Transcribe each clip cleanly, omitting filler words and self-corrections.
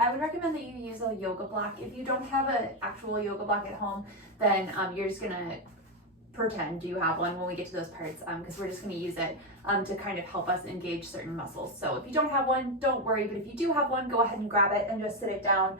I would recommend that you use a yoga block. If you don't have an actual yoga block at home, then you're just gonna pretend you have one when we get to those parts, because we're just going to use it to kind of help us engage certain muscles. So if you don't have one, don't worry, but if you do have one, go ahead and grab it and just sit it down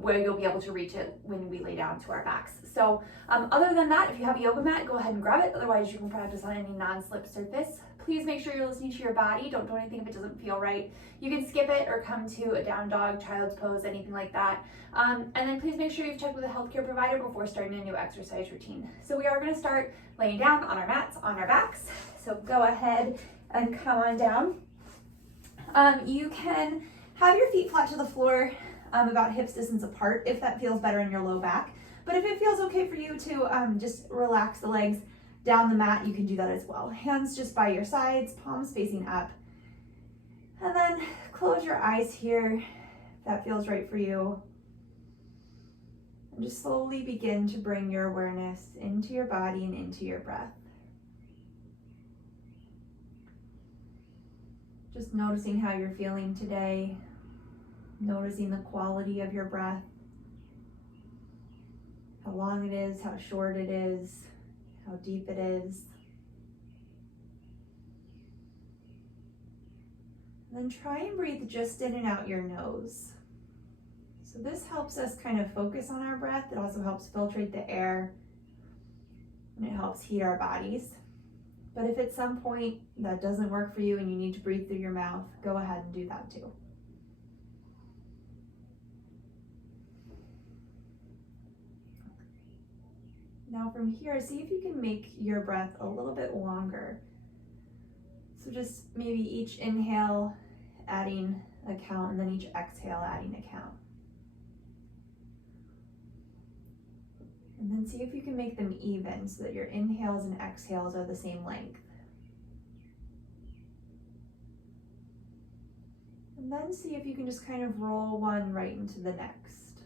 where you'll be able to reach it when we lay down to our backs. So other than that, if you have a yoga mat, go ahead and grab it. Otherwise, you can practice on any non-slip surface. Please make sure you're listening to your body. Don't do anything if it doesn't feel right. You can skip it or come to a down dog, child's pose, anything like that. And then please make sure you've checked with a healthcare provider before starting a new exercise routine. So we are going to start laying down on our mats, on our backs. So go ahead and come on down. You can have your feet flat to the floor, about hips distance apart if that feels better in your low back. But if it feels okay for you to just relax the legs down the mat, you can do that as well. Hands just by your sides, palms facing up. And then close your eyes here if that feels right for you. And just slowly begin to bring your awareness into your body and into your breath. Just noticing how you're feeling today, noticing the quality of your breath, how long it is, how short it is, how deep it is. And then try and breathe just in and out your nose. So this helps us kind of focus on our breath. It also helps filtrate the air, and it helps heat our bodies. But if at some point that doesn't work for you and you need to breathe through your mouth, go ahead and do that too. Now from here, see if you can make your breath a little bit longer. So just maybe each inhale adding a count, and then each exhale adding a count. And then see if you can make them even so that your inhales and exhales are the same length. And then see if you can just kind of roll one right into the next.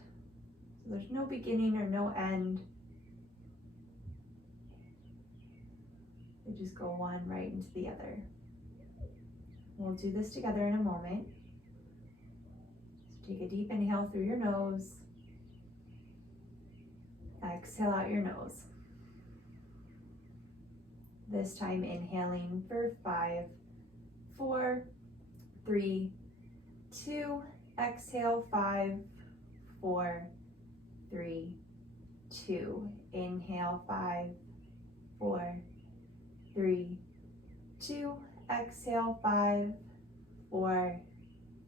So there's no beginning or no end. They just go one right into the other. We'll do this together in a moment. So take a deep inhale through your nose. Exhale out your nose. This time inhaling for 5, 4, 3, 2. Exhale 5, 4, 3, 2. Inhale 5, 4, 3, 2. Exhale 5, 4,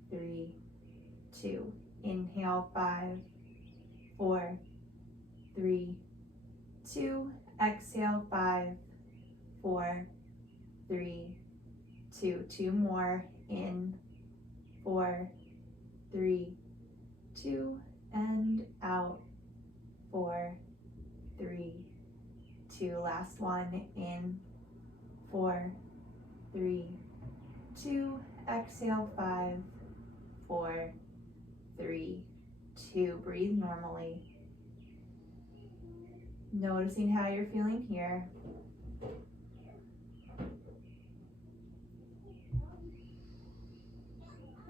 3, 2. Inhale 5, 4, 3, 2. Exhale 5, 4, 3, 2. 2 more. In 4, 3, 2, and out 4, 3, 2. Last one. In 4, 3, 2. Exhale 5, 4, 3, 2. Breathe normally. Noticing how you're feeling here.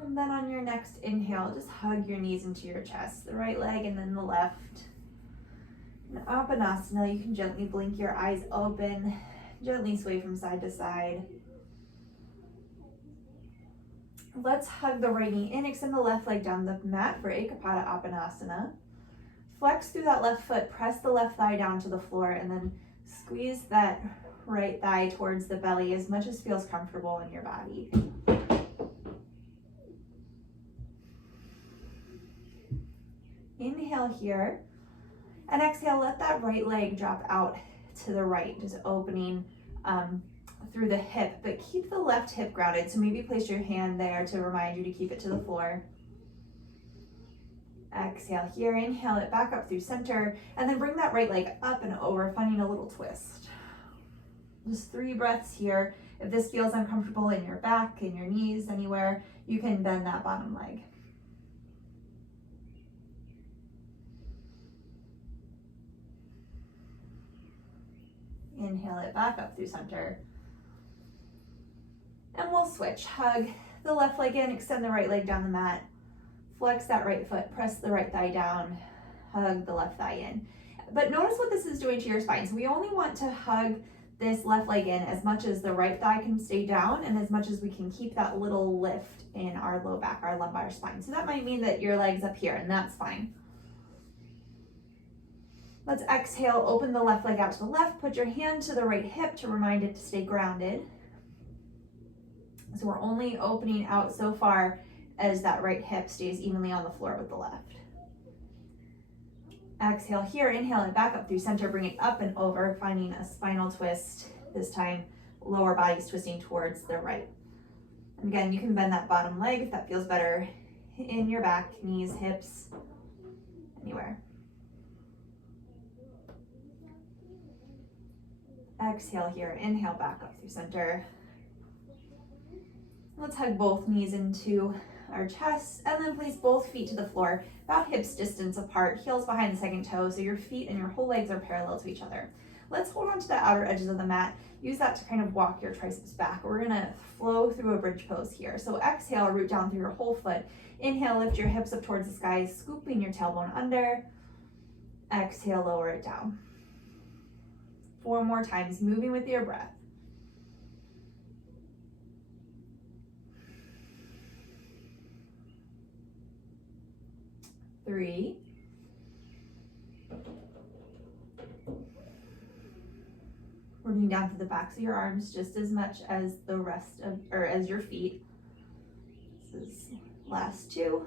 And then on your next inhale, just hug your knees into your chest, the right leg and then the left. In Apanasana, you can gently blink your eyes open, gently sway from side to side. Let's hug the right knee in, extend the left leg down the mat for Ekapada Apanasana. Flex through that left foot, press the left thigh down to the floor, and then squeeze that right thigh towards the belly as much as feels comfortable in your body. Inhale here, and exhale, let that right leg drop out to the right, just opening through the hip, but keep the left hip grounded. So maybe place your hand there to remind you to keep it to the floor. Exhale here, inhale it back up through center, and then bring that right leg up and over, finding a little twist. Just 3 breaths here. If this feels uncomfortable in your back, in your knees, anywhere, you can bend that bottom leg. Inhale it back up through center. And we'll switch. Hug the left leg in, extend the right leg down the mat. Flex that right foot, press the right thigh down, hug the left thigh in. But notice what this is doing to your spine. So we only want to hug this left leg in as much as the right thigh can stay down and as much as we can keep that little lift in our low back, our lumbar spine. So that might mean that your leg's up here, and that's fine. Let's exhale, open the left leg out to the left, put your hand to the right hip to remind it to stay grounded. So we're only opening out so far as that right hip stays evenly on the floor with the left. Exhale here, inhale it back up through center, bring it up and over, finding a spinal twist. This time, lower body's twisting towards the right. And again, you can bend that bottom leg if that feels better in your back, knees, hips, anywhere. Exhale here, inhale back up through center. Let's hug both knees into our chest and then place both feet to the floor, about hips distance apart, heels behind the second toe, so your feet and your whole legs are parallel to each other. Let's hold on to the outer edges of the mat. Use that to kind of walk your triceps back. We're gonna flow through a bridge pose here. So exhale, root down through your whole foot. Inhale, lift your hips up towards the sky, scooping your tailbone under. Exhale, lower it down. 4 more times, moving with your breath. 3. Working down to the backs of your arms just as much as the rest of, or as your feet. This is last 2.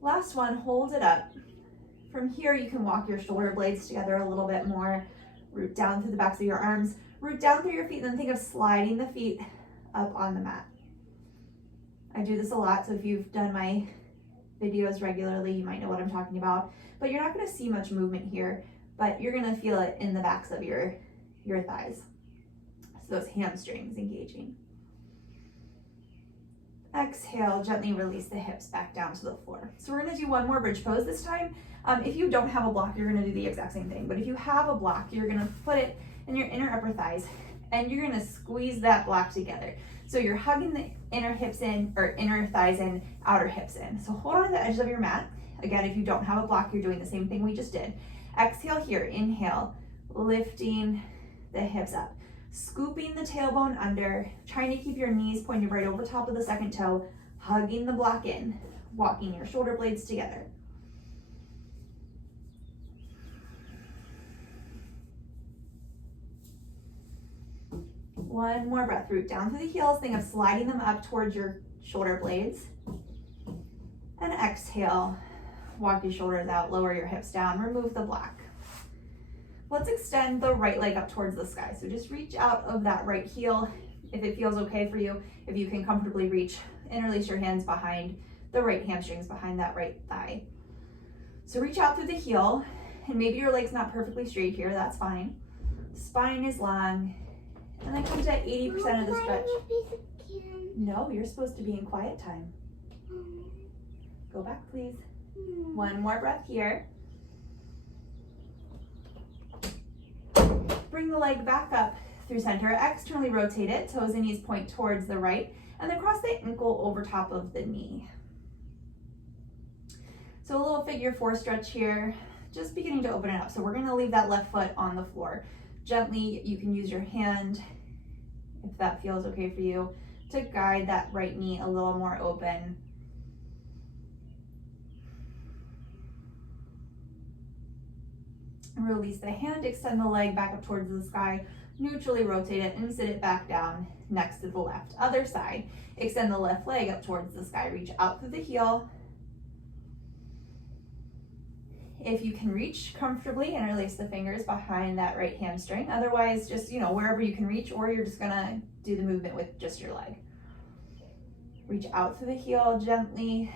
Last one, hold it up. From here, you can walk your shoulder blades together a little bit more. Root down through the backs of your arms. Root down through your feet, and then think of sliding the feet up on the mat. I do this a lot, so if you've done my videos regularly, you might know what I'm talking about. But you're not going to see much movement here, but you're going to feel it in the backs of your thighs. So those hamstrings engaging. Exhale, gently release the hips back down to the floor. So we're going to do one more bridge pose this time. If you don't have a block, you're going to do the exact same thing. But if you have a block, you're going to put it in your inner upper thighs, and you're going to squeeze that block together. So you're hugging the inner hips in, or inner thighs in, outer hips in. So hold on to the edges of your mat. Again, if you don't have a block, you're doing the same thing we just did. Exhale here, inhale, lifting the hips up. Scooping the tailbone under, trying to keep your knees pointed right over top of the second toe, hugging the block in, walking your shoulder blades together. One more breath, root down through the heels, think of sliding them up towards your shoulder blades. And exhale, walk your shoulders out, lower your hips down, remove the block. Let's extend the right leg up towards the sky. So just reach out of that right heel if it feels okay for you. If you can comfortably reach, interlace your hands behind the right hamstrings, behind that right thigh. So reach out through the heel, and maybe your leg's not perfectly straight here, that's fine. Spine is long, and then come to 80% of the stretch. No, you're supposed to be in quiet time. Go back, please. One more breath here. Bring the leg back up through center, externally rotate it, toes and knees point towards the right, and then cross the ankle over top of the knee. So a little figure 4 stretch here, just beginning to open it up. So we're gonna leave that left foot on the floor. Gently, you can use your hand, if that feels okay for you, to guide that right knee a little more open. Release the hand, extend the leg back up towards the sky, neutrally rotate it and sit it back down next to the left. Other side, extend the left leg up towards the sky, reach out through the heel. If you can reach comfortably, interlace the fingers behind that right hamstring. Otherwise, just, wherever you can reach, or you're just gonna do the movement with just your leg. Reach out through the heel gently,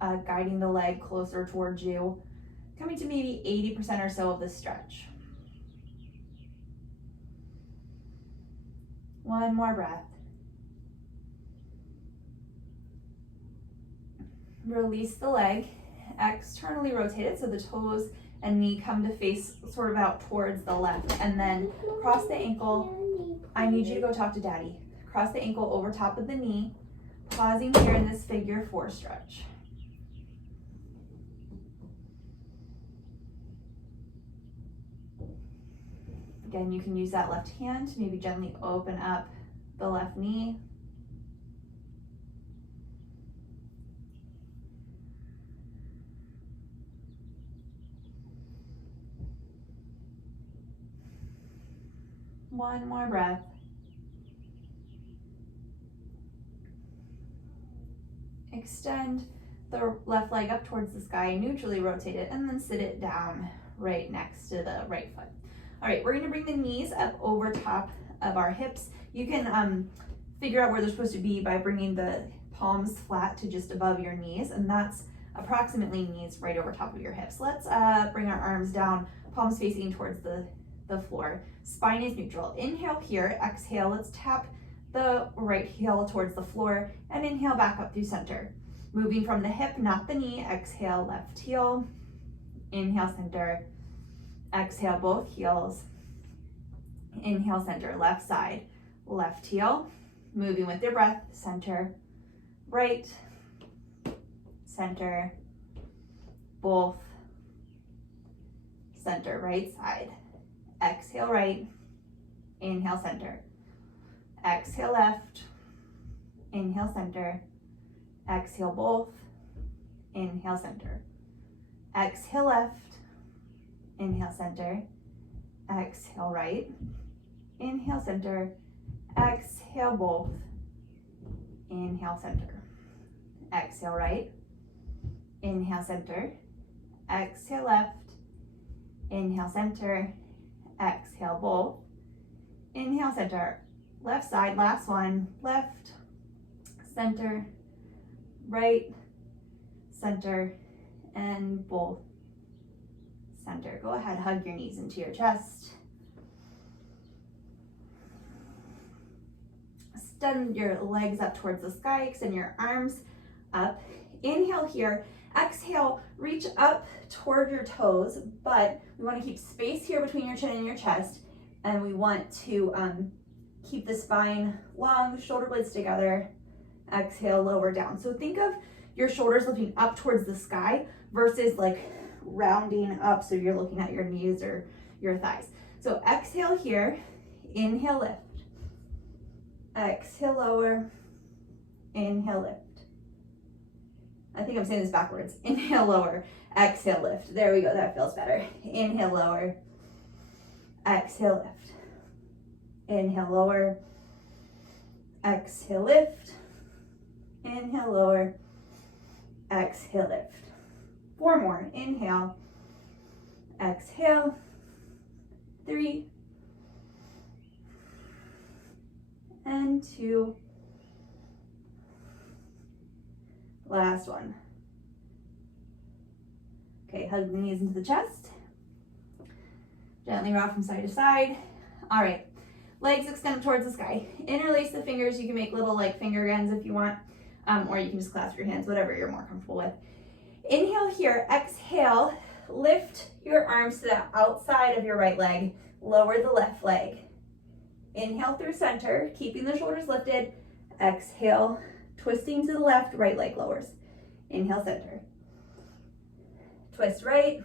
guiding the leg closer towards you. Coming to maybe 80% or so of the stretch. One more breath. Release the leg, externally rotate it so the toes and knee come to face sort of out towards the left, and then cross the ankle. I need you to go talk to daddy. Cross the ankle over top of the knee, pausing here in this figure 4 stretch. Again, you can use that left hand to maybe gently open up the left knee. One more breath. Extend the left leg up towards the sky, neutrally rotate it, and then sit it down right next to the right foot. All right, we're gonna bring the knees up over top of our hips. You can figure out where they're supposed to be by bringing the palms flat to just above your knees, and that's approximately knees right over top of your hips. Let's bring our arms down, palms facing towards the floor. Spine is neutral. Inhale here, exhale, let's tap the right heel towards the floor, and inhale back up through center. Moving from the hip, not the knee, exhale, left heel, inhale, center, exhale, both heels, inhale, center, left side, left heel, moving with your breath, center, right, center, both, center, right side, exhale, right, inhale, center, exhale, left, inhale, center, exhale, both, inhale, center, exhale, left, inhale, center, exhale, right, inhale, center, exhale, both, inhale, center, exhale, right, inhale, center, exhale, left, inhale, center, exhale, both, inhale, center, left side, last one, left, center, right, center, and both, center. Go ahead, hug your knees into your chest. Extend your legs up towards the sky, extend your arms up. Inhale here, exhale, reach up toward your toes, but we want to keep space here between your chin and your chest, and we want to keep the spine long, shoulder blades together. Exhale, lower down. So think of your shoulders looking up towards the sky versus like rounding up so you're looking at your knees or your thighs. So exhale here, inhale, lift. Exhale, lower, inhale, lift. I think I'm saying this backwards. Inhale, lower, exhale, lift. There we go, that feels better. Inhale, lower, exhale, lift. Inhale, lower, exhale, lift. Inhale, lower, exhale, lift. 4 more. Inhale, exhale, 3, and 2. Last one. Okay, hug the knees into the chest. Gently rock from side to side. All right, legs extend towards the sky. Interlace the fingers. You can make little like finger guns if you want, or you can just clasp your hands, whatever you're more comfortable with. Inhale here, exhale, lift your arms to the outside of your right leg, lower the left leg. Inhale through center, keeping the shoulders lifted. Exhale, twisting to the left, right leg lowers. Inhale, center. Twist right,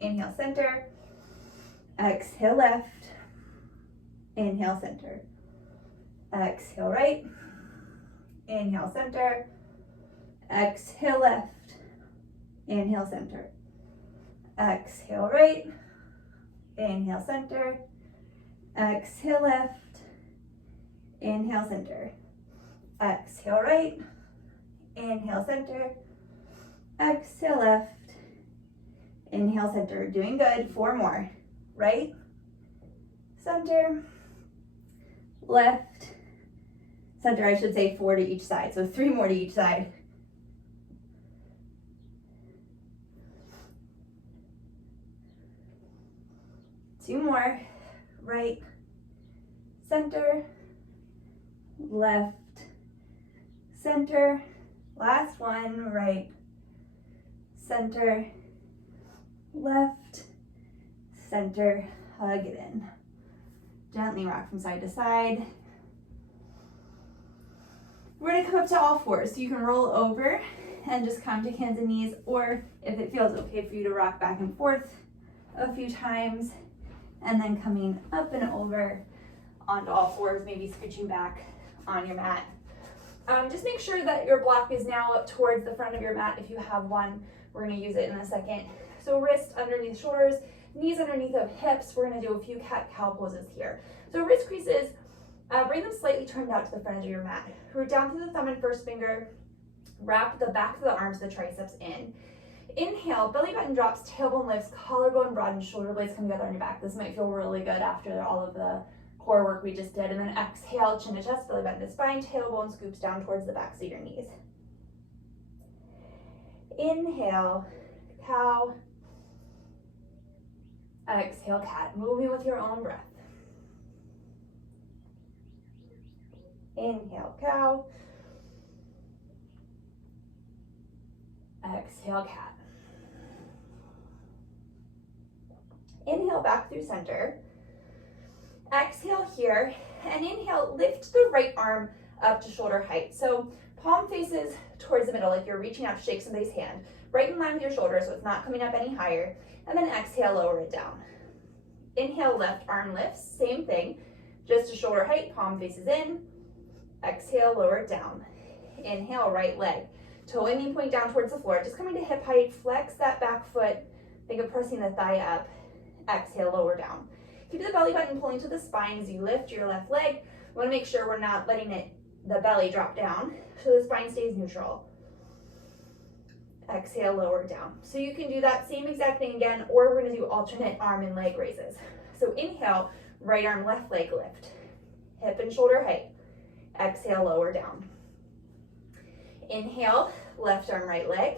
inhale, center. Exhale, left. Inhale, center. Exhale, right. Inhale, center. Exhale, left. Inhale, center. Exhale, right. Inhale, center. Exhale, left. Inhale, center. Exhale, right. Inhale, center. Exhale, left. Inhale, center. Doing good. 4 more. Right, center, left, center. I should say 4 to each side. So 3 more to each side. Two more. Right, center, left, center. Last one. Right, center, left, center. Hug it in. Gently rock from side to side. We're gonna come up to all fours. So you can roll over and just come to hands and knees, or if it feels okay for you to rock back and forth a few times, and then coming up and over onto all fours, maybe scooching back on your mat. Just make sure that your block is now up towards the front of your mat if you have one. We're gonna use it in a second. So wrist underneath shoulders, knees underneath of hips. We're gonna do a few cat-cow poses here. So wrist creases, bring them slightly turned out to the front of your mat. Root down through the thumb and first finger, wrap the back of the arms, the triceps in. Inhale, belly button drops, tailbone lifts, collarbone broadens, shoulder blades come together on your back. This might feel really good after all of the core work we just did. And then exhale, chin to chest, belly button to spine, tailbone scoops down towards the backs of your knees. Inhale, cow. Exhale, cat. Moving with your own breath. Inhale, cow. Exhale, cat. Inhale back through center. Exhale here, and inhale, lift the right arm up to shoulder height. So palm faces towards the middle, like you're reaching out to shake somebody's hand, right in line with your shoulder, so it's not coming up any higher. And then exhale, lower it down. Inhale, left arm lifts, same thing, just to shoulder height, palm faces in. Exhale, lower it down. Inhale, right leg. Toe and knee point down towards the floor, just coming to hip height, flex that back foot, think of pressing the thigh up. Exhale, lower down. Keep the belly button pulling to the spine as you lift your left leg. We want to make sure we're not letting the belly drop down, so the spine stays neutral. Exhale, lower down. So you can do that same exact thing again, or we're going to do alternate arm and leg raises. So inhale, right arm, left leg lift. Hip and shoulder height. Exhale, lower down. Inhale, left arm, right leg.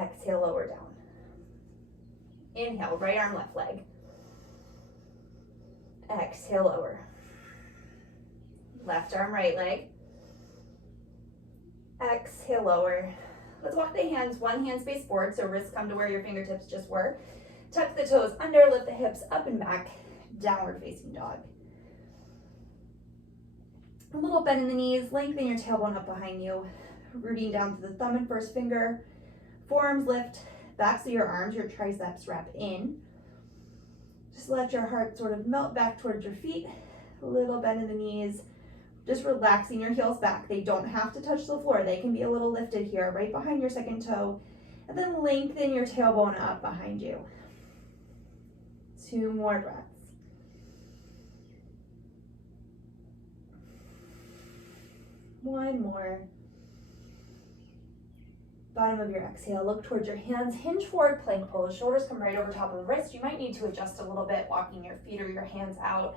Exhale, lower down. Inhale, right arm, left leg. Exhale, lower. Left arm, right leg. Exhale, lower. Let's walk the hands, one hand space forward, so wrists come to where your fingertips just were. Tuck the toes under, lift the hips up and back, downward facing dog. A little bend in the knees, lengthen your tailbone up behind you, rooting down to the thumb and first finger. Forearms lift, backs of your arms, your triceps wrap in. Just let your heart sort of melt back towards your feet. A little bend in the knees, just relaxing your heels back. They don't have to touch the floor. They can be a little lifted here, right behind your second toe. And then lengthen your tailbone up behind you. 2 more breaths. One more. Bottom of your exhale, look towards your hands, hinge forward, plank pose. Shoulders come right over top of the wrist. You might need to adjust a little bit, walking your feet or your hands out.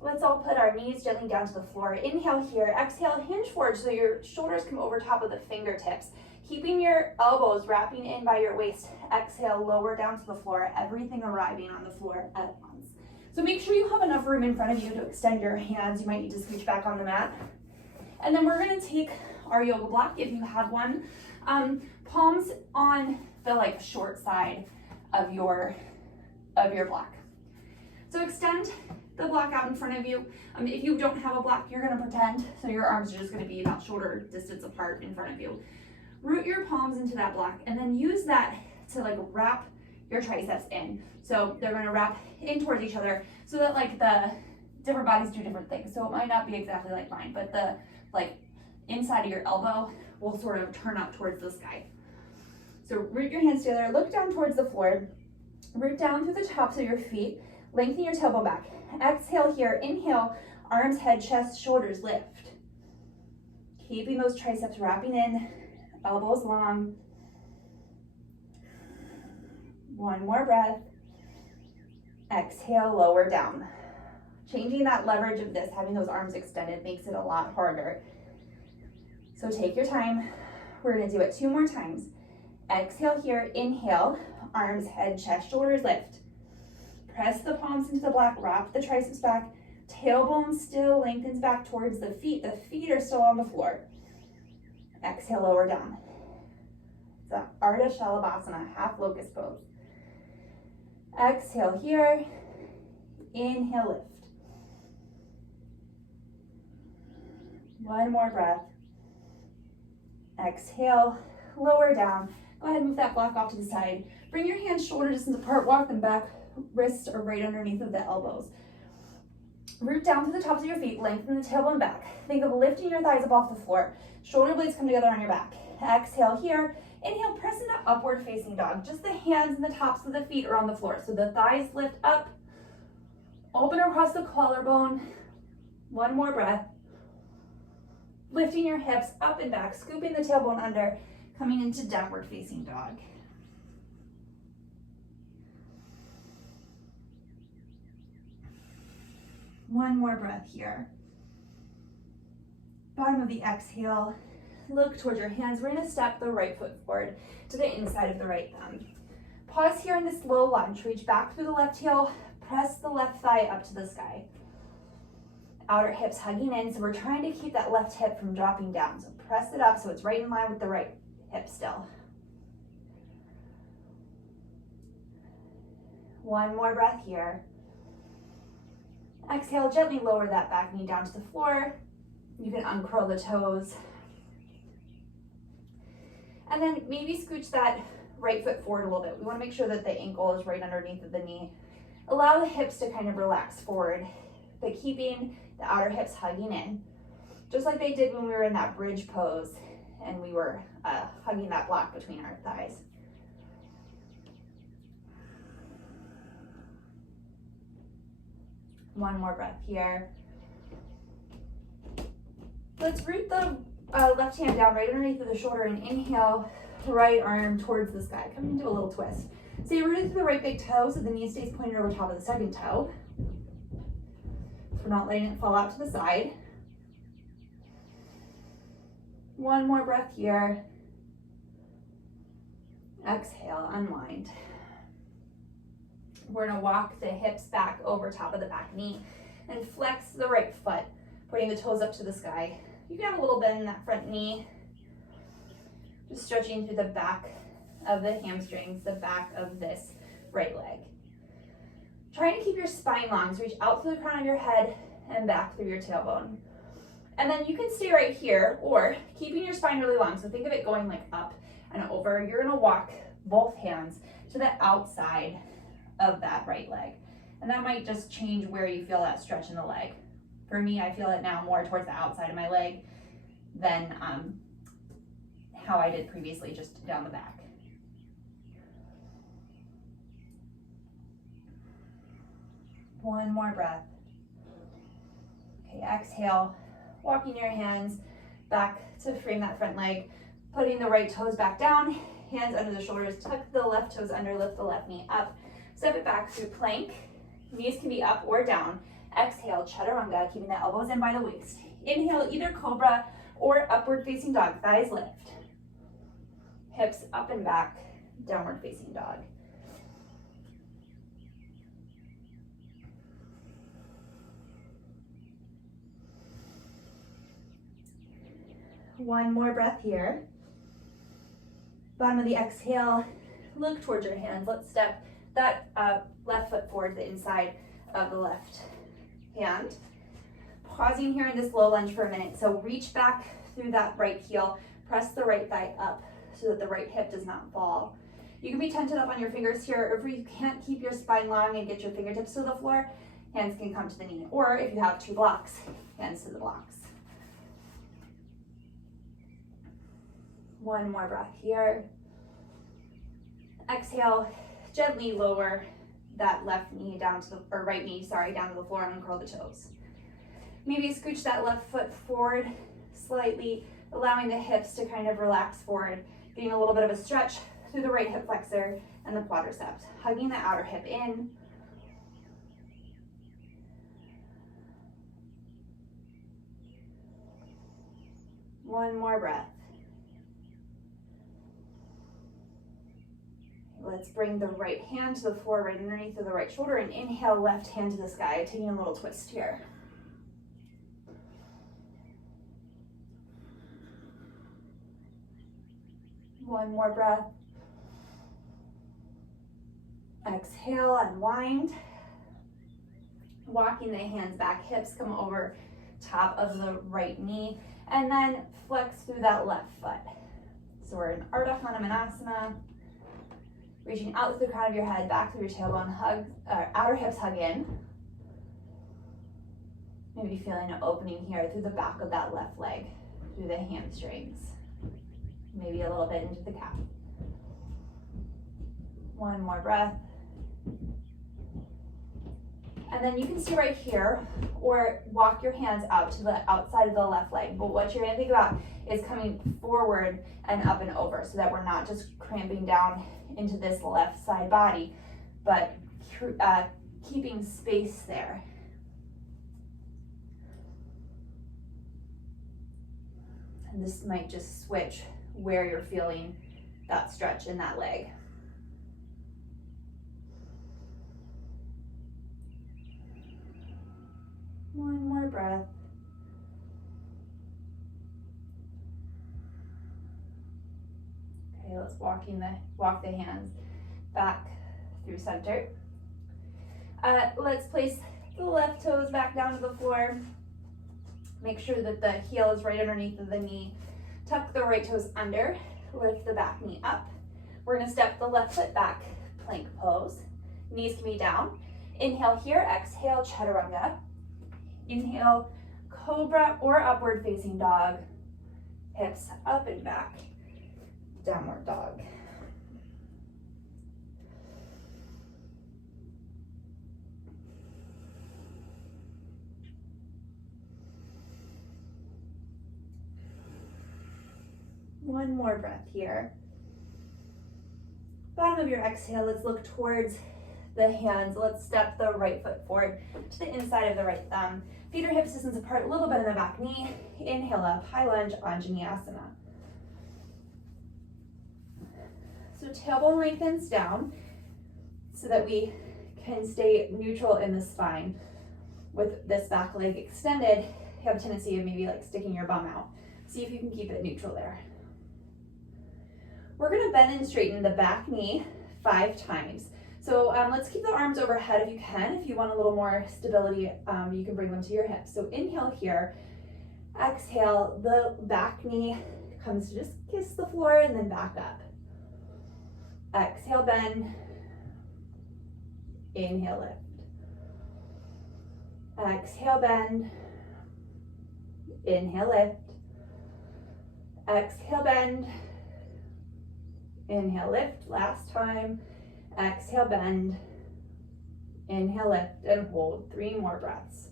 Let's all put our knees gently down to the floor. Inhale here, exhale, hinge forward so your shoulders come over top of the fingertips. Keeping your elbows wrapping in by your waist. Exhale, lower down to the floor, everything arriving on the floor at once. So make sure you have enough room in front of you to extend your hands. You might need to scooch back on the mat. And then we're gonna take our yoga block, if you have one, palms on the short side of your block. So extend the block out in front of you. If you don't have a block, you're gonna pretend, so your arms are just gonna be about shoulder distance apart in front of you. Root your palms into that block and then use that to wrap your triceps in. So they're gonna wrap in towards each other so that the different bodies do different things. So it might not be exactly like mine, but the inside of your elbow will sort of turn up towards the sky. So root your hands together, look down towards the floor, root down through the tops of your feet, lengthen your tailbone back. Exhale here, inhale, arms, head, chest, shoulders lift. Keeping those triceps wrapping in, elbows long. One more breath. Exhale, lower down. Changing that leverage of this, having those arms extended, makes it a lot harder. So take your time. We're gonna do it 2 more times. Exhale here, inhale, arms, head, chest, shoulders lift. Press the palms into the block, wrap the triceps back, tailbone still lengthens back towards the feet are still on the floor. Exhale, lower down. It's a Ardha Shalabhasana, half locust pose. Exhale here, inhale, lift. One more breath. Exhale, lower down. Go ahead and move that block off to the side. Bring your hands shoulder distance apart, walk them back, wrists are right underneath of the elbows. Root down through the tops of your feet, lengthen the tailbone back. Think of lifting your thighs up off the floor. Shoulder blades come together on your back. Exhale here. Inhale, press into upward facing dog. Just the hands and the tops of the feet are on the floor. So the thighs lift up, open across the collarbone. One more breath. Lifting your hips up and back, scooping the tailbone under, coming into downward facing dog. One more breath here. Bottom of the exhale, look towards your hands. We're gonna step the right foot forward to the inside of the right thumb. Pause here in this low lunge. Reach back through the left heel, press the left thigh up to the sky. Outer hips hugging in, so we're trying to keep that left hip from dropping down. So press it up so it's right in line with the right hip still. One more breath here. Exhale, gently lower that back knee down to the floor. You can uncurl the toes. And then maybe scooch that right foot forward a little bit. We want to make sure that the ankle is right underneath of the knee. Allow the hips to kind of relax forward, but keeping the outer hips hugging in, just like they did when we were in that bridge pose and we were hugging that block between our thighs. One more breath here. Let's root the left hand down right underneath of the shoulder and inhale, right arm towards the sky. Come into a little twist. So you're rooting through the right big toe so the knee stays pointed over top of the second toe. So we're not letting it fall out to the side. One more breath here. Exhale, unwind. We're gonna walk the hips back over top of the back knee and flex the right foot, putting the toes up to the sky. You can have a little bend in that front knee, just stretching through the back of the hamstrings, the back of this right leg. Trying to keep your spine long, so reach out through the crown of your head and back through your tailbone. And then you can stay right here, or keeping your spine really long, so think of it going like up and over. You're gonna walk both hands to the outside of that right leg. And that might just change where you feel that stretch in the leg. For me, I feel it now more towards the outside of my leg than how I did previously, just down the back. One more breath. Okay, exhale, walking your hands back to frame that front leg, putting the right toes back down, hands under the shoulders, tuck the left toes under, lift the left knee up, step it back through plank. Knees can be up or down. Exhale, chaturanga, keeping the elbows in by the waist. Inhale, either cobra or upward facing dog, thighs lift. Hips up and back, downward facing dog. One more breath here. Bottom of the exhale, look towards your hands. Let's step that left foot forward to the inside of the left hand. Pausing here in this low lunge for a minute. So reach back through that right heel, press the right thigh up so that the right hip does not fall. You can be tented up on your fingers here, or if you can't keep your spine long and get your fingertips to the floor, hands can come to the knee. Or if you have two blocks, hands to the blocks. One more breath here. Exhale, gently lower that left knee down to the, or right knee, sorry, down to the floor and uncurl the toes. Maybe scooch that left foot forward slightly, allowing the hips to kind of relax forward, getting a little bit of a stretch through the right hip flexor and the quadriceps, hugging the outer hip in. One more breath. Let's bring the right hand to the floor right underneath of the right shoulder and inhale, left hand to the sky, taking a little twist here. One more breath. Exhale, unwind. Walking the hands back, hips come over top of the right knee, and then flex through that left foot. So we're in Ardha Hanumanasana, reaching out through the crown of your head, back through your tailbone, hug, outer hips hug in. Maybe feeling an opening here through the back of that left leg, through the hamstrings, maybe a little bit into the calf. One more breath. And then you can stay right here or walk your hands out to the outside of the left leg. But what you're gonna think about is coming forward and up and over so that we're not just cramping down into this left side body, but keeping space there. And this might just switch where you're feeling that stretch in that leg. One more breath. Okay, let's walk the hands back through center. Let's place the left toes back down to the floor. Make sure that the heel is right underneath of the knee. Tuck the right toes under, lift the back knee up. We're gonna step the left foot back, plank pose. Knees can be down. Inhale here, exhale, chaturanga. Inhale, cobra or upward facing dog. Hips up and back, downward dog. One more breath here. Bottom of your exhale, let's look towards the hands. Let's step the right foot forward to the inside of the right thumb. Feet are hip distance apart, a little bit in the back knee. Inhale up, high lunge, Anjaneyasana. So tailbone lengthens down so that we can stay neutral in the spine. With this back leg extended, you have a tendency of maybe like sticking your bum out. See if you can keep it neutral there. We're gonna bend and straighten the back knee 5 times. So let's keep the arms overhead if you can. If you want a little more stability, you can bring them to your hips. So inhale here, exhale, the back knee comes to just kiss the floor and then back up. Exhale, bend, inhale, lift. Exhale, bend, inhale, lift. Exhale, bend, inhale, lift, last time. Exhale, bend, inhale, lift, and hold. 3 more breaths.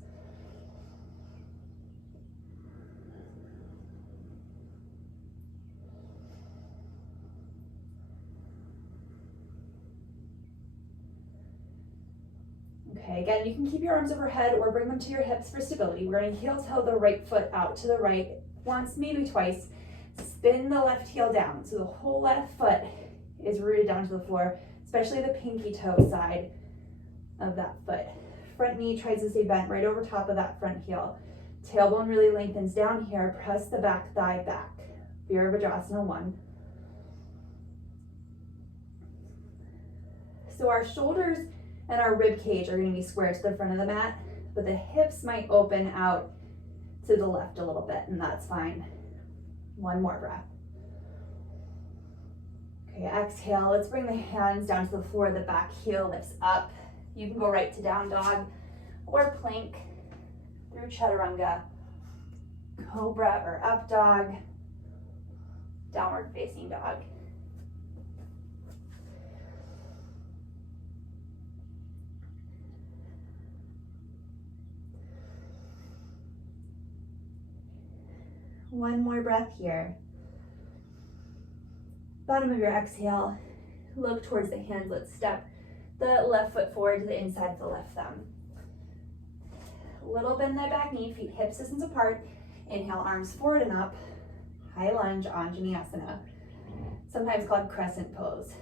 Okay, again, you can keep your arms overhead or bring them to your hips for stability. We're gonna heel toe the right foot out to the right once, maybe twice. Spin the left heel down. So the whole left foot is rooted down to the floor, especially the pinky toe side of that foot. Front knee tries to stay bent right over top of that front heel. Tailbone really lengthens down here. Press the back thigh back. Virabhadrasana 1. So our shoulders and our rib cage are going to be square to the front of the mat, but the hips might open out to the left a little bit, and that's fine. 1 more breath. Okay, exhale. Let's bring the hands down to the floor. The back heel lifts up. You can go right to down dog or plank through chaturanga, cobra or up dog, downward facing dog. One more breath here. Bottom of your exhale, look towards the hands. Let's step the left foot forward to the inside of the left thumb. A little bend in that back knee, feet hip distance apart. Inhale, arms forward and up. High lunge, Anjaneyasana. Sometimes called Crescent Pose.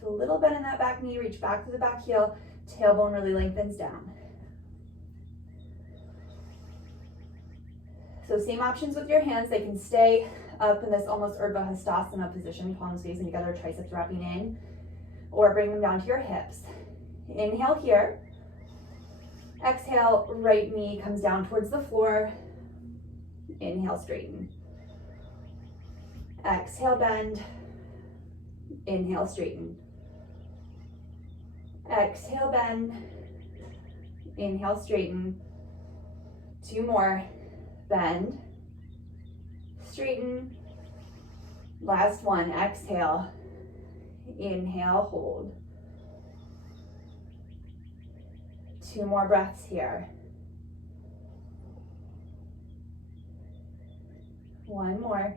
So a little bend in that back knee, reach back to the back heel. Tailbone really lengthens down. So same options with your hands. They can stay up in this almost Urdhva Hastasana position, palms facing together, triceps wrapping in, or bring them down to your hips. Inhale here. Exhale, right knee comes down towards the floor. Inhale, straighten. Exhale, bend. Inhale, straighten. Exhale, bend. Inhale, straighten. 2 more. Bend. Straighten. Last one. Exhale. Inhale, hold. 2 more breaths here. 1 more.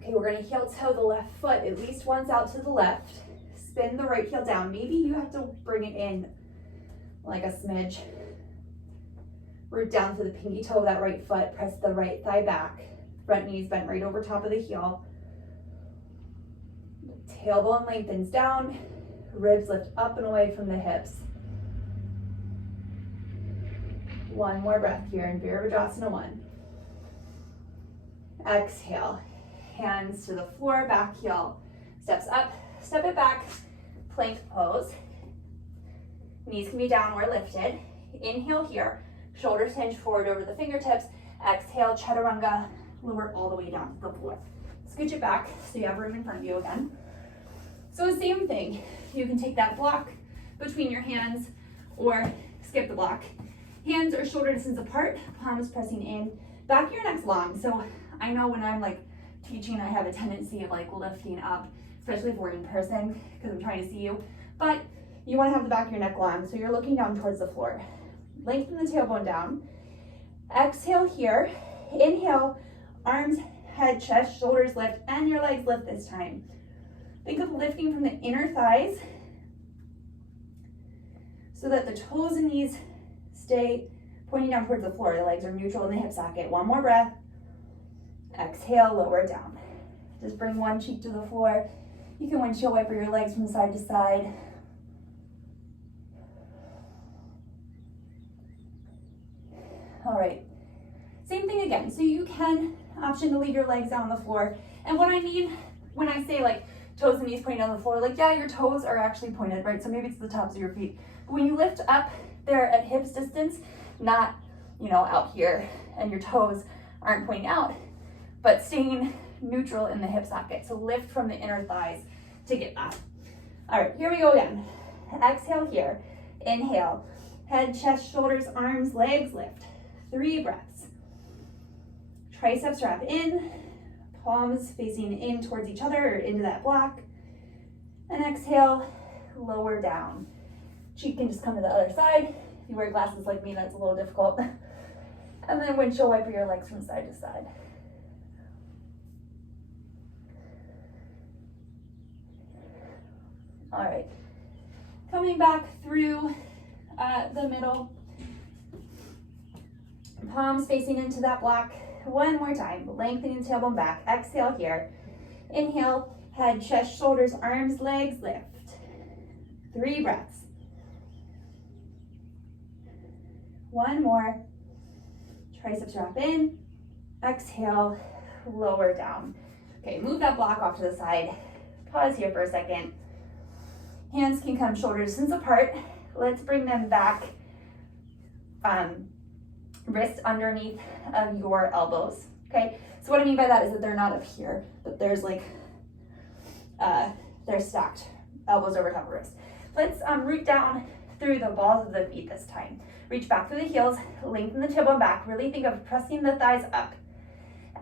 Okay, we're gonna heel toe the left foot at least once out to the left. Spin the right heel down. Maybe you have to bring it in like a smidge. Root down to the pinky toe of that right foot. Press the right thigh back. Front knee's bent right over top of the heel. Tailbone lengthens down. Ribs lift up and away from the hips. 1 more breath here in Virabhadrasana 1. Exhale. Hands to the floor, back heel steps up, step it back, plank pose. Knees can be down or lifted. Inhale here, shoulders hinge forward over the fingertips. Exhale, chaturanga, lower all the way down to the floor. Scooch it back so you have room in front of you again. So the same thing, you can take that block between your hands or skip the block. Hands are shoulder distance apart, palms pressing in, back of your neck's long. So I know when I'm like teaching, I have a tendency of like lifting up, especially if we're in person because I'm trying to see you, but you want to have the back of your neck long, so you're looking down towards the floor. Lengthen the tailbone down. Exhale here. Inhale, arms, head, chest, shoulders lift, and your legs lift this time. Think of lifting from the inner thighs so that the toes and knees stay pointing down towards the floor. The legs are neutral in the hip socket. 1 more breath. Exhale, lower down. Just bring one cheek to the floor. You can windshield wiper your legs from side to side. All right, same thing again. So you can option to leave your legs down on the floor. And what I mean when I say like toes and knees pointing down the floor, like yeah, your toes are actually pointed, right? So maybe it's the tops of your feet. But when you lift up, they're at hips distance, not, you know, out here, and your toes aren't pointing out, but staying neutral in the hip socket. So lift from the inner thighs to get that. All right, here we go again. Exhale here. Inhale. Head, chest, shoulders, arms, legs lift. 3 breaths. Triceps wrap in. Palms facing in towards each other or into that block. And exhale, lower down. Cheek can just come to the other side. If you wear glasses like me, that's a little difficult. And then windshield wiper your legs from side to side. All right, coming back through the middle, palms facing into that block. 1 more time, lengthening tailbone back. Exhale here. Inhale, head, chest, shoulders, arms, legs lift. 3 breaths. 1 more. Triceps wrap in. Exhale, lower down. Okay, move that block off to the side. Pause here for a second. Hands can come shoulder distance apart. Let's bring them back. Wrist underneath of your elbows. Okay, so what I mean by that is that they're not up here, but there's like, they're stacked, elbows over top of wrist. Let's root down through the balls of the feet this time. Reach back through the heels, lengthen the tailbone back. Really think of pressing the thighs up.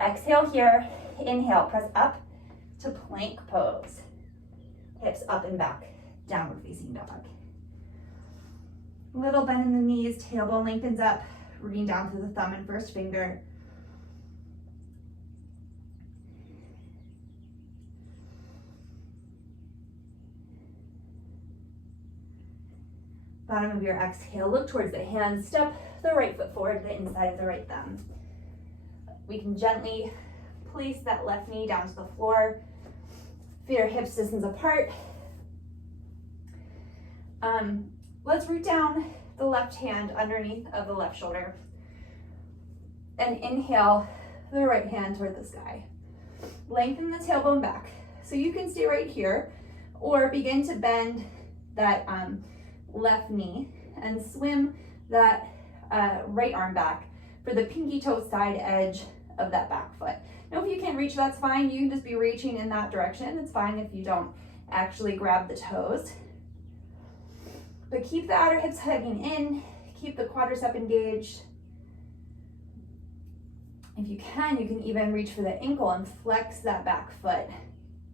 Exhale here, inhale, press up to plank pose. Hips up and back, downward facing dog. Little bend in the knees, tailbone lengthens up, rooting down through the thumb and first finger. Bottom of your exhale, look towards the hands, step the right foot forward to the inside of the right thumb. We can gently place that left knee down to the floor. Feet are hips distance apart. Let's root down the left hand underneath of the left shoulder. And inhale the right hand toward the sky. Lengthen the tailbone back. So you can stay right here or begin to bend that left knee and swim that right arm back for the pinky toe side edge of that back foot. Now, if you can't reach, that's fine. You can just be reaching in that direction. It's fine if you don't actually grab the toes. But keep the outer hips hugging in, keep the quadricep engaged. If you can even reach for the ankle and flex that back foot.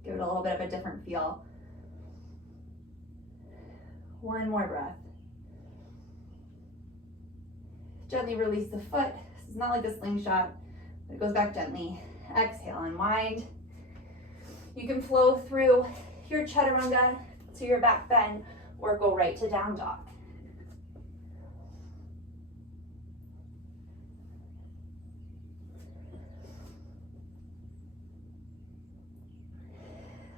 Give it a little bit of a different feel. One more breath. Gently release the foot. This is not like a slingshot, but it goes back gently. Exhale, unwind. You can flow through your chaturanga to your back bend or go right to down dog.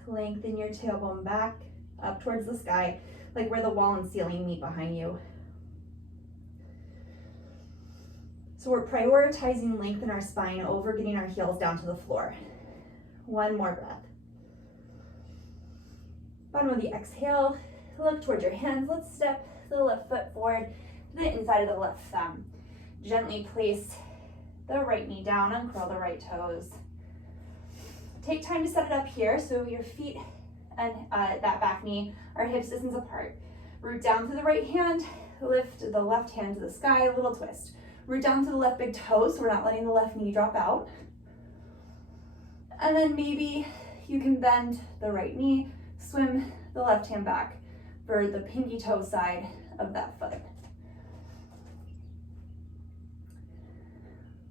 Lengthen your tailbone back up towards the sky, like where the wall and ceiling meet behind you. So we're prioritizing length in our spine over getting our heels down to the floor. One more breath. Bottom of the exhale, look towards your hands. Let's step the left foot forward to the inside of the left thumb. Gently place the right knee down, uncurl the right toes. Take time to set it up here so your feet and that back knee are hips distance apart. Root down through the right hand, lift the left hand to the sky, a little twist. Root down to the left big toe so we're not letting the left knee drop out. And then maybe you can bend the right knee, swim the left hand back for the pinky toe side of that foot.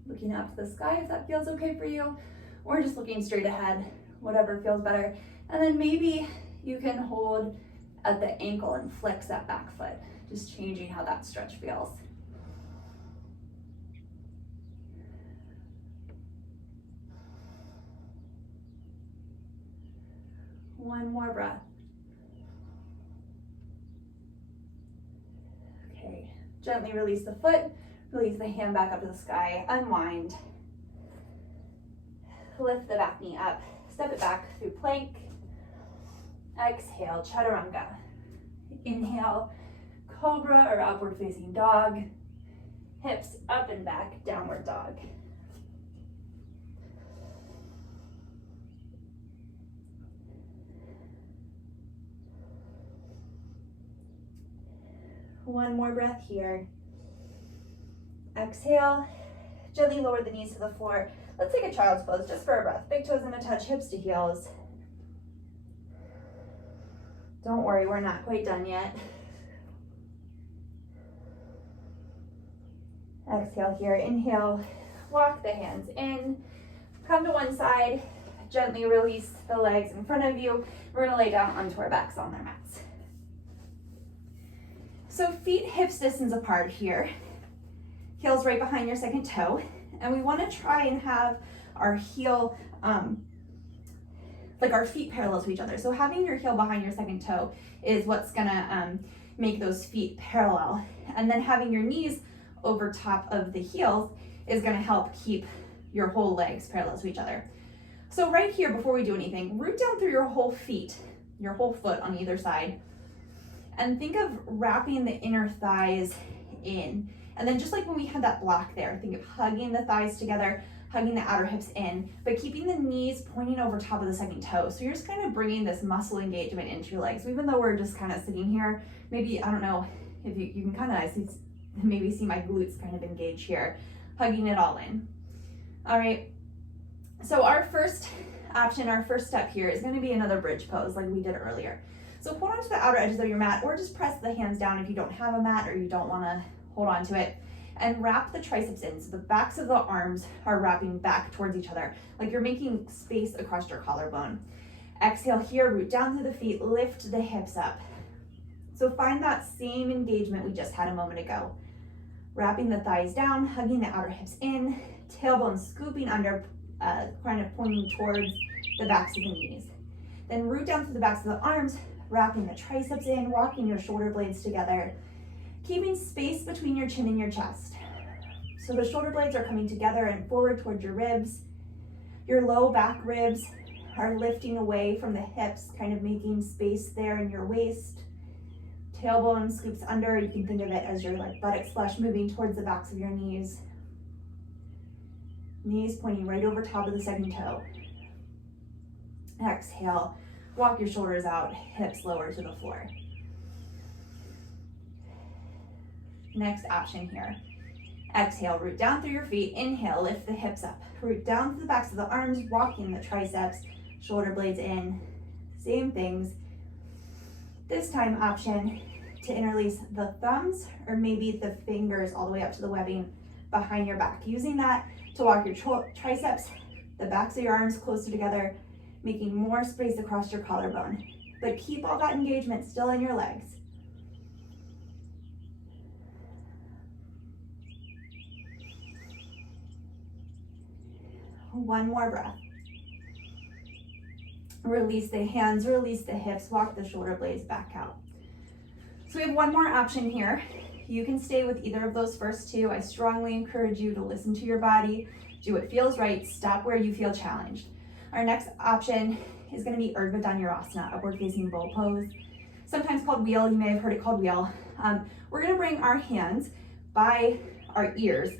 Looking up to the sky if that feels okay for you, or just looking straight ahead, whatever feels better. And then maybe you can hold at the ankle and flex that back foot, just changing how that stretch feels. One more breath. Okay, gently release the foot, release the hand back up to the sky, unwind. Lift the back knee up, step it back through plank. Exhale, chaturanga. Inhale, cobra or upward facing dog. Hips up and back, downward dog. One more breath here. Exhale, gently lower the knees to the floor. Let's take a child's pose just for a breath. Big toes in a touch, hips to heels. Don't worry, we're not quite done yet. Exhale here, inhale, walk the hands in, come to one side, gently release the legs in front of you. We're gonna lay down onto our backs on their mats. So feet hips distance apart here, heels right behind your second toe, and we wanna try and have our heel, like our feet parallel to each other. So having your heel behind your second toe is what's gonna make those feet parallel. And then having your knees over top of the heels is gonna help keep your whole legs parallel to each other. So right here, before we do anything, root down through your whole feet, your whole foot on either side, and think of wrapping the inner thighs in. And then just like when we had that block there, think of hugging the thighs together, hugging the outer hips in, but keeping the knees pointing over top of the second toe. So you're just kind of bringing this muscle engagement into your legs. So even though we're just kind of sitting here, maybe, I don't know if you can kind of maybe see my glutes kind of engage here, hugging it all in. All right, so our first option, our first step here is gonna be another bridge pose like we did earlier. So hold on to the outer edges of your mat, or just press the hands down if you don't have a mat or you don't wanna hold on to it, and wrap the triceps in. So the backs of the arms are wrapping back towards each other, like you're making space across your collarbone. Exhale here, root down through the feet, lift the hips up. So find that same engagement we just had a moment ago. Wrapping the thighs down, hugging the outer hips in, tailbone scooping under, kind of pointing towards the backs of the knees. Then root down through the backs of the arms, wrapping the triceps in, walking your shoulder blades together, keeping space between your chin and your chest. So the shoulder blades are coming together and forward towards your ribs. Your low back ribs are lifting away from the hips, kind of making space there in your waist. tailbone scoops under. You can think of it as your like buttocks flush moving towards the backs of your knees. Knees pointing right over top of the second toe. Exhale, walk your shoulders out, hips lower to the floor. Next option here. Exhale, root down through your feet. Inhale, lift the hips up. Root down to the backs of the arms, walking the triceps, shoulder blades in. Same things. This time option to interlace the thumbs or maybe the fingers all the way up to the webbing behind your back. Using that to walk your triceps, the backs of your arms closer together, making more space across your collarbone. But keep all that engagement still in your legs. One more breath. Release the hands, release the hips, walk the shoulder blades back out. So we have one more option here. You can stay with either of those first two. I strongly encourage you to listen to your body, do what feels right, stop where you feel challenged. Our next option is going to be Urdhva Dhanurasana, upward facing bow pose, sometimes called wheel. You may have heard it called wheel. We're going to bring our hands by our ears,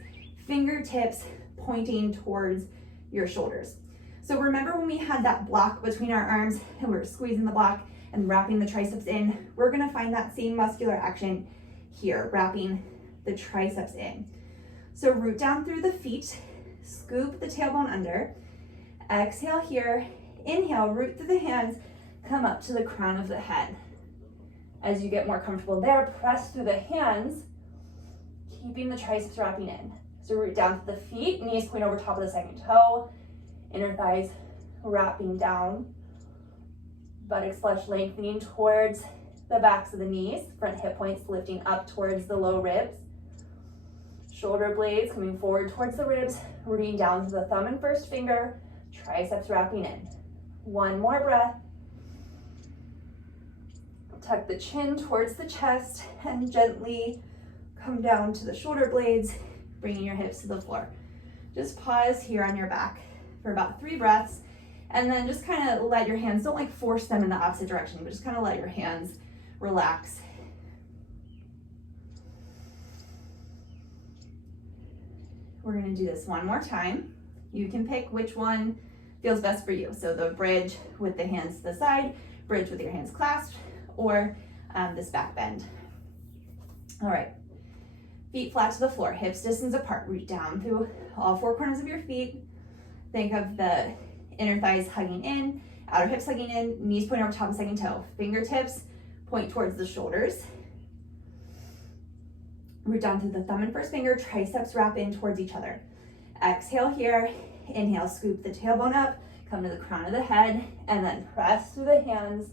fingertips pointing towards your shoulders. So remember when we had that block between our arms and we were squeezing the block and wrapping the triceps in? We're going to find that same muscular action here, wrapping the triceps in. So root down through the feet, scoop the tailbone under, exhale here, inhale, root through the hands, come up to the crown of the head. As you get more comfortable there, press through the hands, keeping the triceps wrapping in. So root down to the feet, knees point over top of the second toe, inner thighs wrapping down, buttocks flush lengthening towards the backs of the knees, front hip points lifting up towards the low ribs, shoulder blades coming forward towards the ribs, rooting down to the thumb and first finger, triceps wrapping in. One more breath. Tuck the chin towards the chest and gently come down to the shoulder blades, bringing your hips to the floor. Just pause here on your back for about 3 breaths, and then just kind of let your hands, don't like force them in the opposite direction, but just kind of let your hands relax. We're going to do this one more time. You can pick which one feels best for you. So the bridge with the hands to the side, bridge with your hands clasped, or this back bend. All right. Feet flat to the floor, hips distance apart. Root down through all 4 corners of your feet. Think of the inner thighs hugging in, outer hips hugging in, knees point over top of second toe. Fingertips point towards the shoulders. Root down through the thumb and first finger, triceps wrap in towards each other. Exhale here, inhale, scoop the tailbone up, come to the crown of the head, and then press through the hands.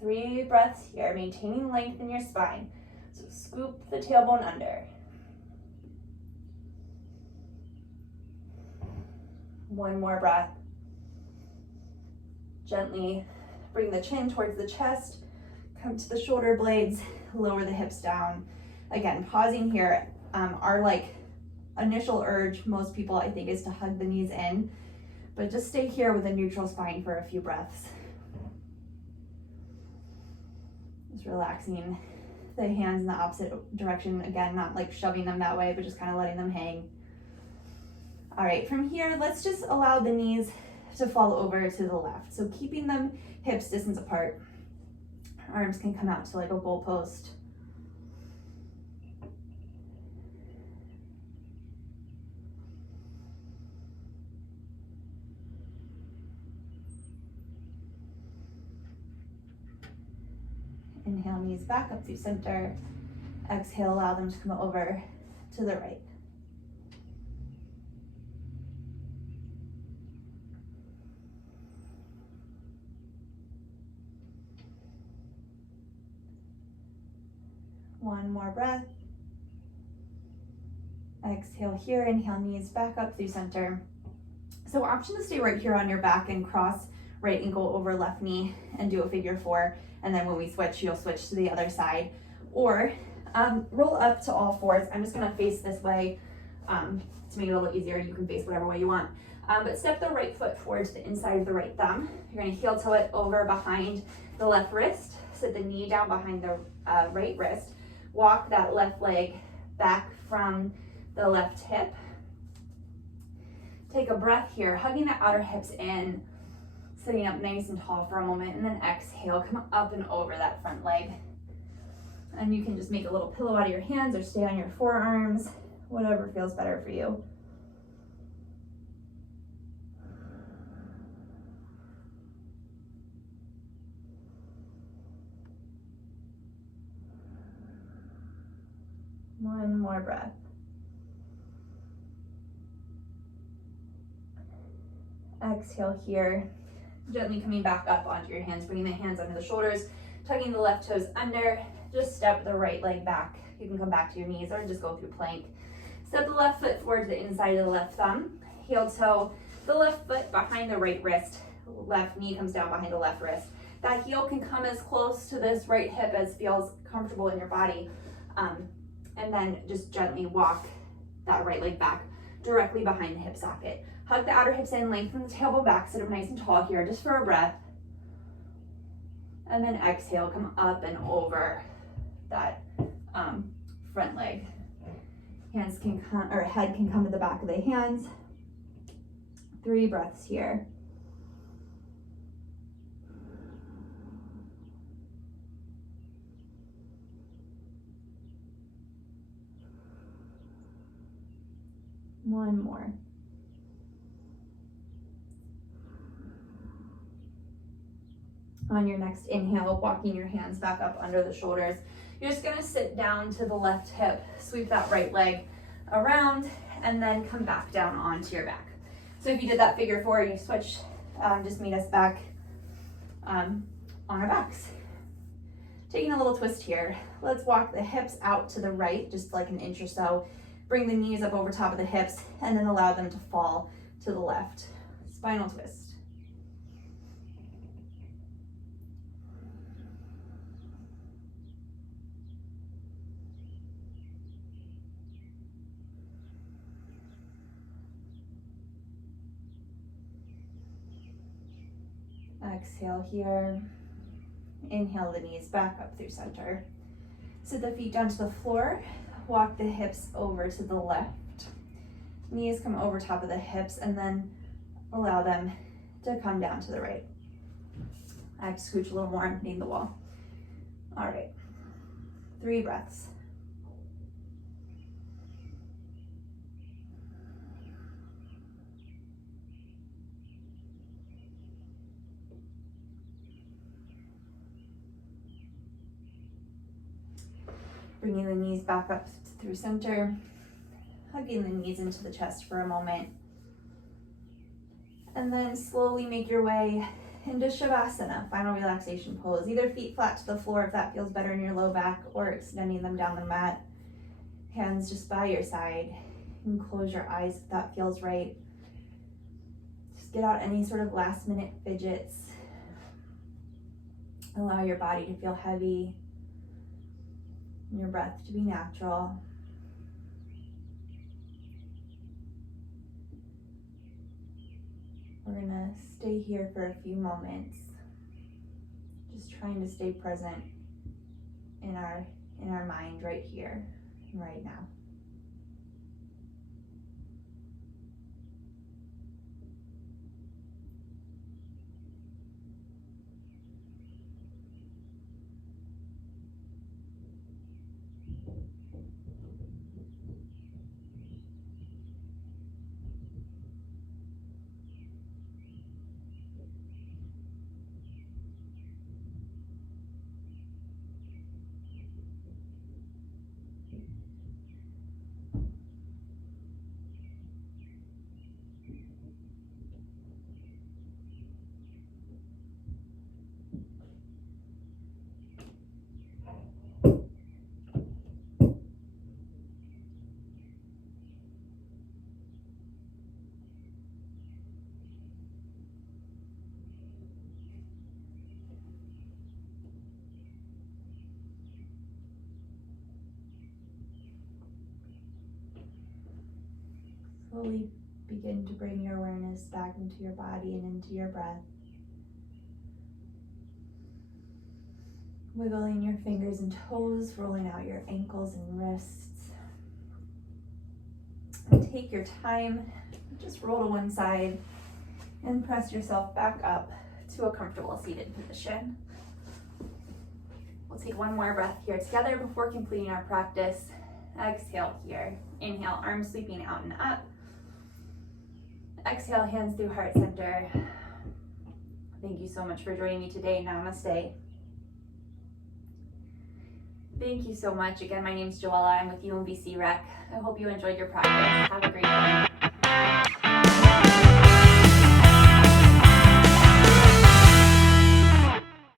3 breaths here, maintaining length in your spine. So scoop the tailbone under. One more breath. Gently bring the chin towards the chest, come to the shoulder blades, lower the hips down. Again, pausing here. Our initial urge, most people I think, is to hug the knees in, but just stay here with a neutral spine for a few breaths. Just relaxing the hands in the opposite direction. Again, not like shoving them that way, but just kind of letting them hang. All right, from here, let's just allow the knees to fall over to the left. So keeping them hips distance apart. Arms can come out to like a goalpost. Inhale, knees back up through center. Exhale, allow them to come over to the right. One more breath. Exhale here, inhale, knees back up through center. So option to stay right here on your back and cross right ankle over left knee and do a figure 4. And then when we switch, you'll switch to the other side. Or roll up to all 4s. I'm just gonna face this way to make it a little easier. You can face whatever way you want. But step the right foot forward to the inside of the right thumb. You're gonna heel toe it over behind the left wrist. Sit the knee down behind the right wrist. Walk that left leg back from the left hip. Take a breath here, hugging the outer hips in, sitting up nice and tall for a moment, and then exhale, come up and over that front leg. And you can just make a little pillow out of your hands or stay on your forearms, whatever feels better for you. One more breath. Exhale here, gently coming back up onto your hands, bringing the hands under the shoulders, tucking the left toes under, just step the right leg back. You can come back to your knees or just go through plank. Step the left foot forward to the inside of the left thumb, heel toe the left foot behind the right wrist, left knee comes down behind the left wrist. That heel can come as close to this right hip as feels comfortable in your body. And then just gently walk that right leg back directly behind the hip socket. Hug the outer hips in, lengthen the tailbone back, sit up nice and tall here just for a breath. And then exhale, come up and over that front leg. Hands can come, or head can come to the back of the hands. 3 breaths here. One more. On your next inhale, walking your hands back up under the shoulders. You're just gonna sit down to the left hip, sweep that right leg around, and then come back down onto your back. So if you did that figure 4, you switch, just meet us back on our backs. Taking a little twist here. Let's walk the hips out to the right, just like an inch or so. Bring the knees up over top of the hips, and then allow them to fall to the left. Spinal twist. Exhale here. Inhale the knees back up through center. Sit the feet down to the floor. Walk the hips over to the left. Knees come over top of the hips, and then allow them to come down to the right. I have to scooch a little more underneath the wall. All right, 3 breaths. Bringing the knees back up through center, hugging the knees into the chest for a moment. And then slowly make your way into Shavasana, final relaxation pose. Either feet flat to the floor if that feels better in your low back, or extending them down the mat. Hands just by your side. You can close your eyes if that feels right. Just get out any sort of last minute fidgets. Allow your body to feel heavy. And your breath to be natural. We're gonna stay here for a few moments, just trying to stay present in our mind right here and right now. Slowly Begin to bring your awareness back into your body and into your breath. Wiggling your fingers and toes, rolling out your ankles and wrists. And take your time, just roll to one side and press yourself back up to a comfortable seated position. We'll take one more breath here together before completing our practice. Exhale here. Inhale, arms sweeping out and up. Exhale, hands through heart center. Thank you so much for joining me today. Namaste. Thank you so much. Again, my name is Joella. I'm with UMBC Rec. I hope you enjoyed your practice. Have a great day.